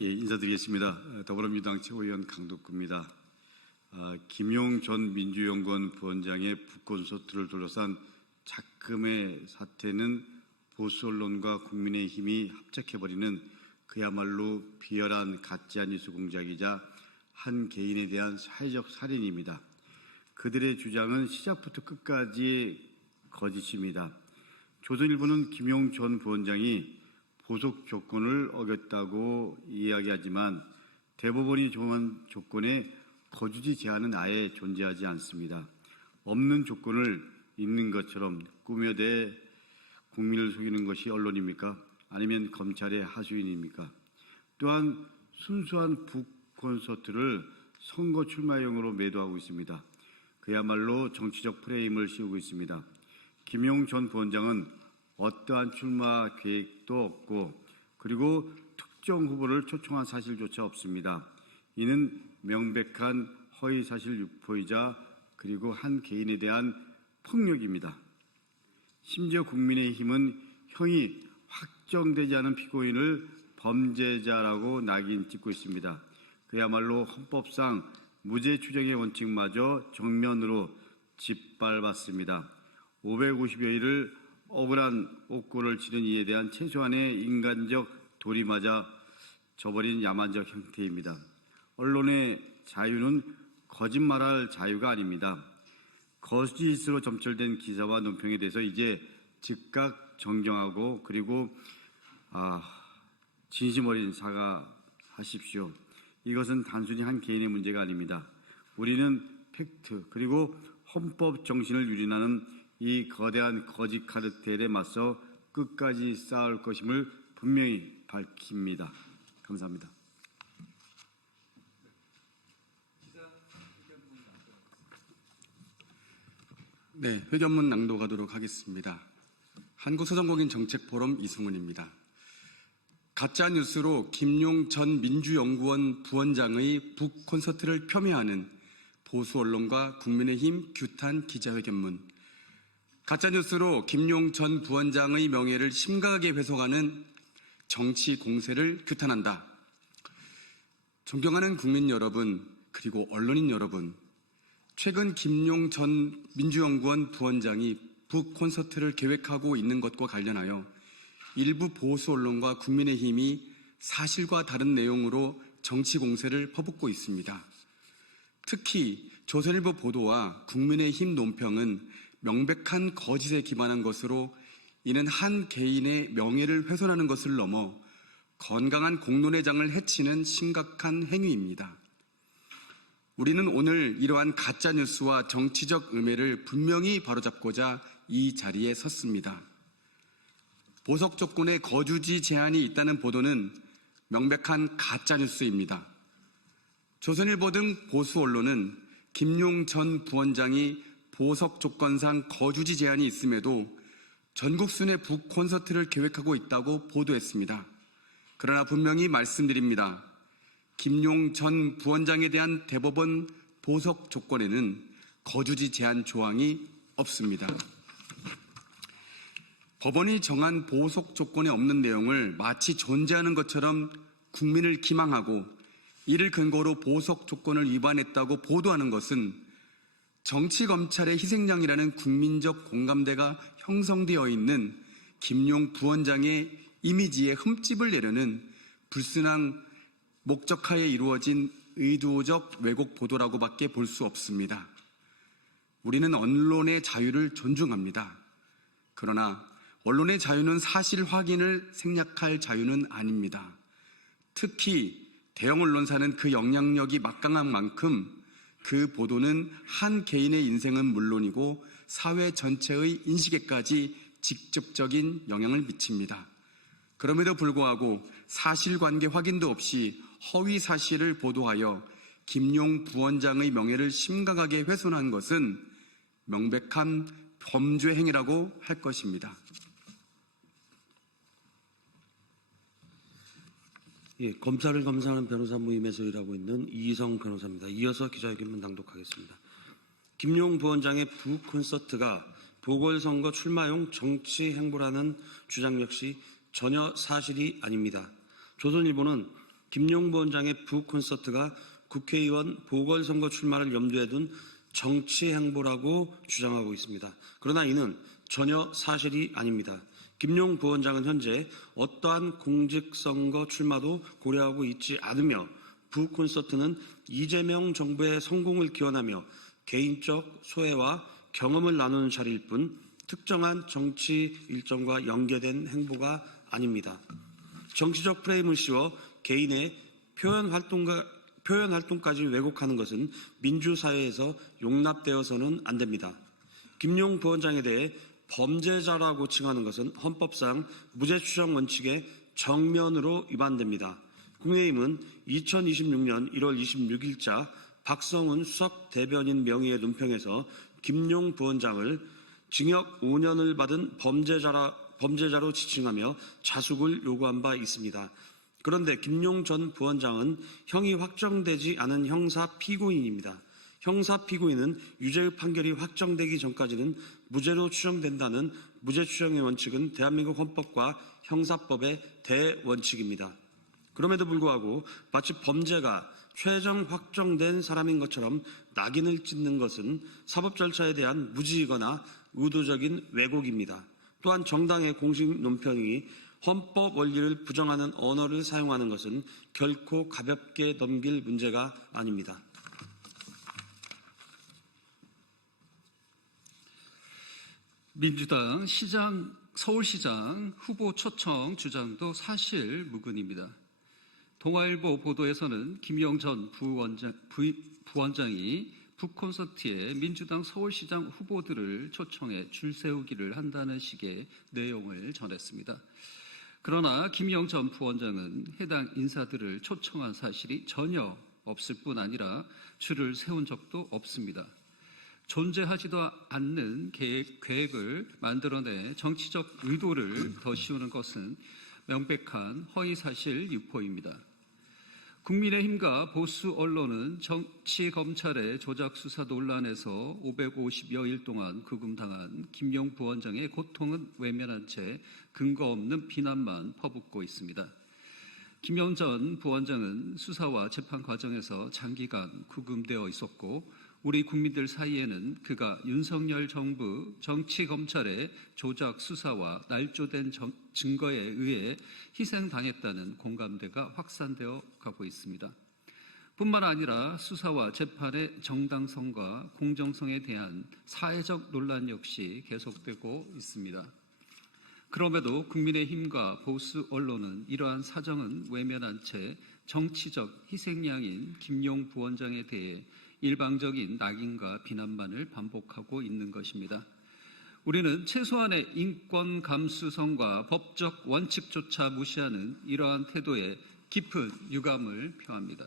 예, 인사드리겠습니다. 더불어민주당 최고위원 강덕구입니다. 김용 전 민주연구원 부원장의 북콘서트를 둘러싼 작금의 사태는 보수 언론과 국민의힘이 합작해버리는 그야말로 비열한 가짜뉴스 공작이자 한 개인에 대한 사회적 살인입니다. 그들의 주장은 시작부터 끝까지 거짓입니다. 조선일보는 김용 전 부원장이 보석 조건을 어겼다고 이야기하지만 대법원이 정한 조건에 거주지 제한은 아예 존재하지 않습니다. 없는 조건을 있는 것처럼 꾸며대 국민을 속이는 것이 언론입니까? 아니면 검찰의 하수인입니까? 또한 순수한 북콘서트를 선거 출마용으로 매도하고 있습니다. 그야말로 정치적 프레임을 씌우고 있습니다. 김용 전 부원장은 어떠한 출마 계획도 없고 그리고 특정 후보를 초청한 사실조차 없습니다. 이는 명백한 허위사실 유포이자 그리고 한 개인에 대한 폭력입니다. 심지어 국민의힘은 형이 확정되지 않은 피고인을 범죄자라고 낙인 찍고 있습니다. 그야말로 헌법상 무죄 추정의 원칙마저 정면으로 짓밟았습니다. 550여일을 억울한 옥고를 치른 이에 대한 최소한의 인간적 도리마저 저버린 야만적 형태입니다. 언론의 자유는 거짓말할 자유가 아닙니다. 거짓으로 점철된 기사와 논평에 대해서 이제 즉각 정정하고 그리고 진심 어린 사과하십시오. 이것은 단순히 한 개인의 문제가 아닙니다. 우리는 팩트 그리고 헌법 정신을 유린하는 이 거대한 거짓 카르텔에 맞서 끝까지 싸울 것임을 분명히 밝힙니다. 감사합니다. 네, 회견문 낭독하도록 하겠습니다. 한국소상공인 정책포럼 이승훈입니다. 가짜뉴스로 김용 전 민주연구원 부원장의 북콘서트를 폄훼하는 보수 언론과 국민의힘 규탄 기자회견문. 가짜뉴스로 김용 전 부원장의 명예를 심각하게 훼손하는 정치 공세를 규탄한다. 존경하는 국민 여러분, 그리고 언론인 여러분, 최근 김용 전 민주연구원 부원장이 북콘서트를 계획하고 있는 것과 관련하여 일부 보수 언론과 국민의힘이 사실과 다른 내용으로 정치 공세를 퍼붓고 있습니다. 특히 조선일보 보도와 국민의힘 논평은 명백한 거짓에 기반한 것으로 이는 한 개인의 명예를 훼손하는 것을 넘어 건강한 공론의 장을 해치는 심각한 행위입니다. 우리는 오늘 이러한 가짜뉴스와 정치적 음해를 분명히 바로잡고자 이 자리에 섰습니다. 보석 조건에 거주지 제한이 있다는 보도는 명백한 가짜뉴스입니다. 조선일보 등 보수 언론은 김용 전 부원장이 보석 조건상 거주지 제한이 있음에도 전국 순회 북콘서트를 계획하고 있다고 보도했습니다. 그러나 분명히 말씀드립니다. 김용 전 부원장에 대한 대법원 보석 조건에는 거주지 제한 조항이 없습니다. 법원이 정한 보석 조건에 없는 내용을 마치 존재하는 것처럼 국민을 기망하고 이를 근거로 보석 조건을 위반했다고 보도하는 것은 정치검찰의 희생양이라는 국민적 공감대가 형성되어 있는 김용 부원장의 이미지에 흠집을 내려는 불순한 목적하에 이루어진 의도적 왜곡 보도라고밖에 볼 수 없습니다. 우리는 언론의 자유를 존중합니다. 그러나 언론의 자유는 사실 확인을 생략할 자유는 아닙니다. 특히 대형 언론사는 그 영향력이 막강한 만큼 그 보도는 한 개인의 인생은 물론이고 사회 전체의 인식에까지 직접적인 영향을 미칩니다. 그럼에도 불구하고 사실관계 확인도 없이 허위 사실을 보도하여 김용 부원장의 명예를 심각하게 훼손한 것은 명백한 범죄 행위라고 할 것입니다. 예, 검사를 감사하는 변호사 모임에서 일하고 있는 이희성 변호사입니다. 이어서 기자회견문 낭독하겠습니다. 김용 부원장의 북콘서트가 보궐선거 출마용 정치 행보라는 주장 역시 전혀 사실이 아닙니다. 조선일보는 김용 부원장의 부콘서트가 국회의원 보궐선거 출마를 염두에 둔 정치 행보라고 주장하고 있습니다. 그러나 이는 전혀 사실이 아닙니다. 김용 부원장은 현재 어떠한 공직선거 출마도 고려하고 있지 않으며 부콘서트는 이재명 정부의 성공을 기원하며 개인적 소회와 경험을 나누는 자리일 뿐 특정한 정치 일정과 연계된 행보가 아닙니다. 정치적 프레임을 씌워 개인의 표현 활동까지 왜곡하는 것은 민주사회에서 용납되어서는 안 됩니다. 김용 부원장에 대해 범죄자라고 칭하는 것은 헌법상 무죄 추정 원칙에 정면으로 위반됩니다. 국민의힘은 2026년 1월 26일자 박성훈 수석 대변인 명의의 논평에서 김용 부원장을 징역 5년을 받은 범죄자로 지칭하며 자숙을 요구한 바 있습니다. 그런데 김용 전 부원장은 형이 확정되지 않은 형사 피고인입니다. 형사 피고인은 유죄의 판결이 확정되기 전까지는 무죄로 추정된다는 무죄 추정의 원칙은 대한민국 헌법과 형사법의 대원칙입니다. 그럼에도 불구하고 마치 범죄가 최종 확정된 사람인 것처럼 낙인을 찍는 것은 사법 절차에 대한 무지이거나 의도적인 왜곡입니다. 또한 정당의 공식 논평이 헌법 원리를 부정하는 언어를 사용하는 것은 결코 가볍게 넘길 문제가 아닙니다. 민주당 서울시장 후보 초청 주장도 사실 무근입니다. 동아일보 보도에서는 김용 전 부원장이 북콘서트에 민주당 서울시장 후보들을 초청해 줄 세우기를 한다는 식의 내용을 전했습니다. 그러나 김용 전 부원장은 해당 인사들을 초청한 사실이 전혀 없을 뿐 아니라 줄을 세운 적도 없습니다. 존재하지도 않는 계획을 만들어내 정치적 의도를 더 씌우는 것은 명백한 허위사실 유포입니다. 국민의힘과 보수 언론은 정치 검찰의 조작 수사 논란에서 550여일 동안 구금당한 김용 부원장의 고통은 외면한 채 근거 없는 비난만 퍼붓고 있습니다. 김용 전 부원장은 수사와 재판 과정에서 장기간 구금되어 있었고 우리 국민들 사이에는 그가 윤석열 정부 정치검찰의 조작 수사와 날조된 증거에 의해 희생당했다는 공감대가 확산되어 가고 있습니다. 뿐만 아니라 수사와 재판의 정당성과 공정성에 대한 사회적 논란 역시 계속되고 있습니다. 그럼에도 국민의힘과 보수 언론은 이러한 사정은 외면한 채 정치적 희생양인 김용 부원장에 대해 일방적인 낙인과 비난만을 반복하고 있는 것입니다. 우리는 최소한의 인권 감수성과 법적 원칙조차 무시하는 이러한 태도에 깊은 유감을 표합니다.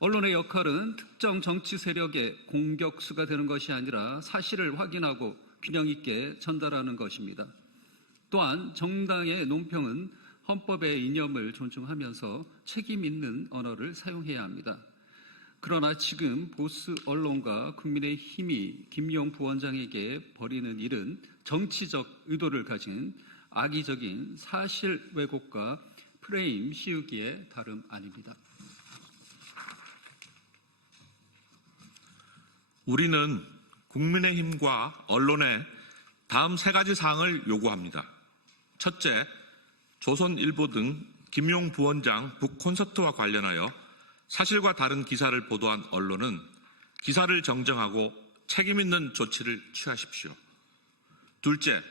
언론의 역할은 특정 정치 세력의 공격수가 되는 것이 아니라 사실을 확인하고 균형 있게 전달하는 것입니다. 또한 정당의 논평은 헌법의 이념을 존중하면서 책임 있는 언어를 사용해야 합니다. 그러나 지금 보수 언론과 국민의힘이 김용 부원장에게 벌이는 일은 정치적 의도를 가진 악의적인 사실 왜곡과 프레임 씌우기에 다름 아닙니다. 우리는 국민의힘과 언론에 다음 세 가지 사항을 요구합니다. 첫째, 조선일보 등 김용 부원장 북콘서트와 관련하여 사실과 다른 기사를 보도한 언론은 기사를 정정하고 책임 있는 조치를 취하십시오. 둘째,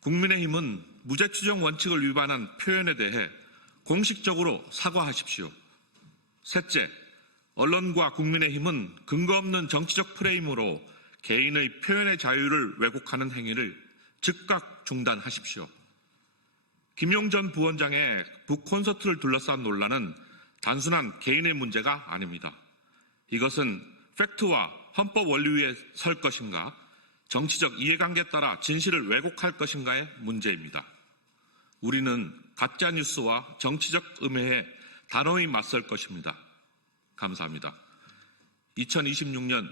국민의힘은 무죄 추정 원칙을 위반한 표현에 대해 공식적으로 사과하십시오. 셋째, 언론과 국민의힘은 근거 없는 정치적 프레임으로 개인의 표현의 자유를 왜곡하는 행위를 즉각 중단하십시오. 김용 전 부원장의 북콘서트를 둘러싼 논란은 단순한 개인의 문제가 아닙니다. 이것은 팩트와 헌법 원리 위에 설 것인가, 정치적 이해관계에 따라 진실을 왜곡할 것인가의 문제입니다. 우리는 가짜뉴스와 정치적 음해에 단호히 맞설 것입니다. 감사합니다. 2026년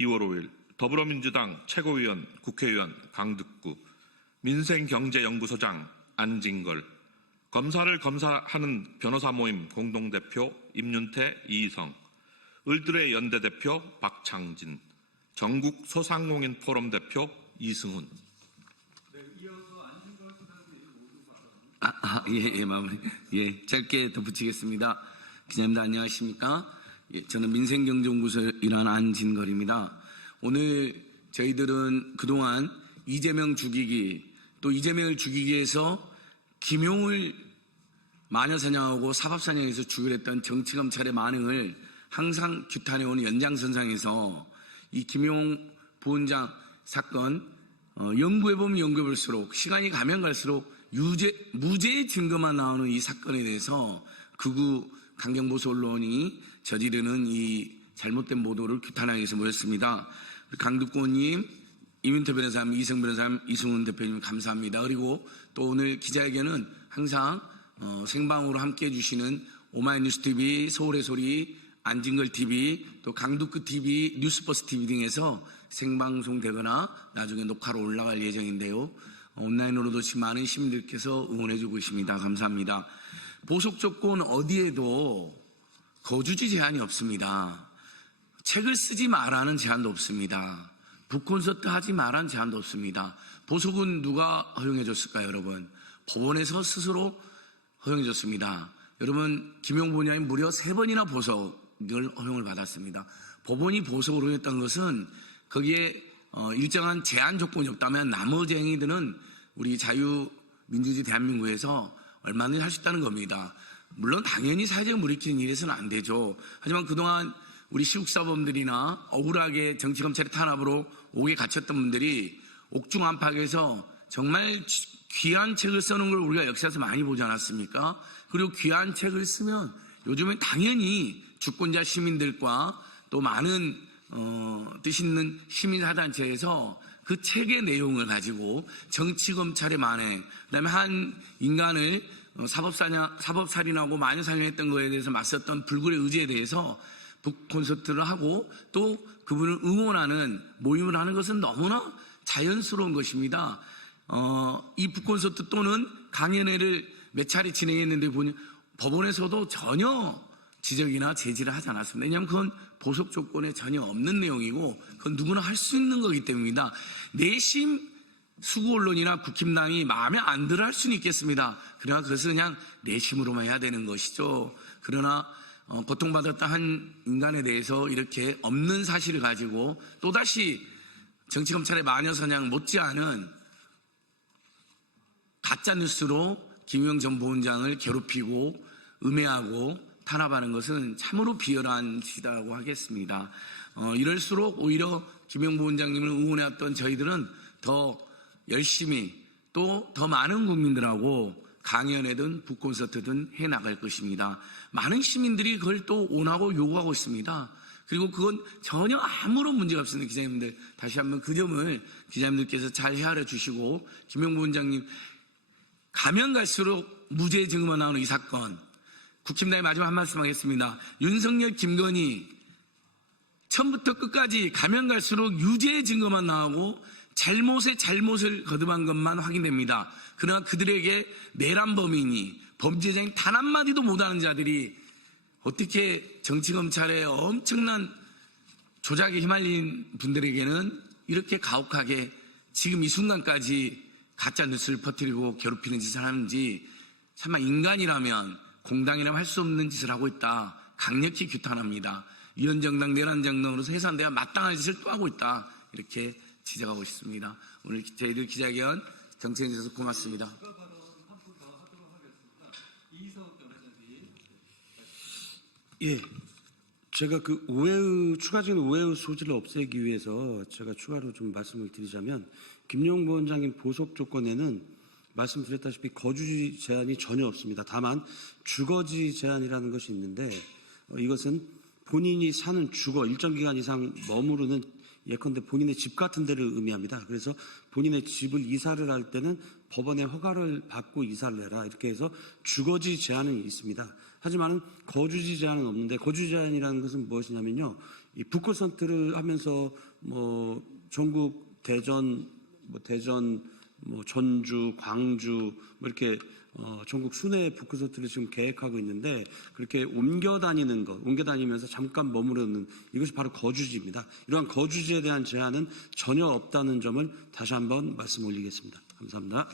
2월 5일 더불어민주당 최고위원 국회의원 강득구, 민생경제연구소장 안진걸, 검사를 검사하는 변호사 모임 공동대표 임윤태, 이희성, 을들의 연대 대표 박창진, 전국 소상공인 포럼 대표 이승훈. 마무리. 짧게 덧붙이겠습니다. 기자님들 안녕하십니까? 저는 민생경제연구소에 일하는 안진걸입니다. 오늘 저희들은 그동안 이재명 죽이기, 또 이재명을 죽이기 위해서 김용을 마녀사냥하고 사법사냥에서 죽이려 했던 정치검찰의 만행을 항상 규탄해오는 연장선상에서 이 김용 부원장 사건 연구해보면 연구해볼수록 시간이 가면 갈수록 무죄의 증거만 나오는 이 사건에 대해서 극우 강경보수 언론이 저지르는 이 잘못된 보도를 규탄하기 위해서 모였습니다. 강두권님, 이민태 변호사님, 이성 변호사님, 이승훈 대표님 감사합니다. 그리고 또 오늘 기자회견은 항상 생방으로 함께해 주시는 오마이뉴스 TV, 서울의 소리, 안진걸 TV, 또 강두크 TV, 뉴스버스 TV 등에서 생방송되거나 나중에 녹화로 올라갈 예정인데요. 온라인으로도 지금 많은 시민들께서 응원해주고 있습니다. 감사합니다. 보석 조건 어디에도 거주지 제한이 없습니다. 책을 쓰지 말라는 제한도 없습니다. 북콘서트 하지 말라는 제한도 없습니다. 보석은 누가 허용해줬을까요, 여러분? 법원에서 스스로 허용해줬습니다. 여러분, 김용 부원장이 무려 3번이나 보석을 허용을 받았습니다. 법원이 보석을 허용했다는 것은 거기에 일정한 제한 조건이 없다면 나머지 행위들은 우리 자유민주주의 대한민국에서 얼마든지 할 수 있다는 겁니다. 물론 당연히 사회적 무리키는 일에서는 안 되죠. 하지만 그동안 우리 시국사범들이나 억울하게 정치검찰의 탄압으로 옥에 갇혔던 분들이 옥중 안팎에서 정말 귀한 책을 써놓은 걸 우리가 역사에서 많이 보지 않았습니까? 그리고 귀한 책을 쓰면 요즘엔 당연히 주권자 시민들과 또 많은 뜻 있는 시민사단체에서 그 책의 내용을 가지고 정치검찰의 만행, 그다음에 한 인간을 사법살인하고 마녀살인했던 거에 대해서 맞섰던 불굴의 의지에 대해서 북콘서트를 하고 또 그분을 응원하는 모임을 하는 것은 너무나 자연스러운 것입니다. 이 북콘서트 또는 강연회를 몇 차례 진행했는데 보니 법원에서도 전혀 지적이나 제지를 하지 않았습니다. 왜냐하면 그건 보석 조건에 전혀 없는 내용이고 그건 누구나 할 수 있는 거기 때문입니다. 내심 수구 언론이나 국힘당이 마음에 안 들어 할 수는 있겠습니다. 그러나 그것은 그냥 내심으로만 해야 되는 것이죠. 그러나 고통받았던 한 인간에 대해서 이렇게 없는 사실을 가지고 또다시 정치검찰의 마녀사냥 못지않은 가짜뉴스로 김용 전 부원장을 괴롭히고 음해하고 탄압하는 것은 참으로 비열한 짓이라고 하겠습니다. 이럴수록 오히려 김용 부원장님을 응원해왔던 저희들은 더 열심히 또 더 많은 국민들하고 강연회든 북콘서트든 해나갈 것입니다. 많은 시민들이 그걸 또 원하고 요구하고 있습니다. 그리고 그건 전혀 아무런 문제가 없습니다. 기자님들 다시 한번 그 점을 기자님들께서 잘 헤아려 주시고 김용 부원장님 가면 갈수록 무죄의 증거만 나오는 이 사건 국힘당의 마지막 한 말씀 하겠습니다. 윤석열, 김건희 처음부터 끝까지 가면 갈수록 유죄의 증거만 나오고 잘못에 잘못을 거듭한 것만 확인됩니다. 그러나 그들에게 내란 범인이 범죄자인 단 한마디도 못하는 자들이 어떻게 정치검찰의 엄청난 조작에 휘말린 분들에게는 이렇게 가혹하게 지금 이 순간까지 가짜뉴스를 퍼뜨리고 괴롭히는 짓을 하는지 참아 인간이라면 공당이라면 할 수 없는 짓을 하고 있다. 강력히 규탄합니다. 위헌정당, 내란정당으로서 해산돼야 마땅한 짓을 또 하고 있다. 이렇게 지적하고 있습니다. 오늘 저희들 기자회견 경청해 주셔서 고맙습니다. 예, 제가 그 추가적인 오해의 소지를 없애기 위해서 제가 추가로 좀 말씀을 드리자면 김용 부원장님 보석 조건에는 말씀드렸다시피 거주지 제한이 전혀 없습니다. 다만 주거지 제한이라는 것이 있는데 이것은 본인이 사는 주거 일정 기간 이상 머무르는 예컨대 본인의 집 같은 데를 의미합니다. 그래서 본인의 집을 이사를 할 때는 법원의 허가를 받고 이사를 해라 이렇게 해서 주거지 제한은 있습니다. 하지만 거주지 제한은 없는데 거주지 제한이라는 것은 무엇이냐면요. 이 북콘서트를 하면서 전국 대전, 전주, 광주 이렇게 전국 순회 북콘서트를 지금 계획하고 있는데 그렇게 옮겨 다니면서 잠깐 머무르는 이것이 바로 거주지입니다. 이러한 거주지에 대한 제한은 전혀 없다는 점을 다시 한번 말씀 올리겠습니다. 감사합니다.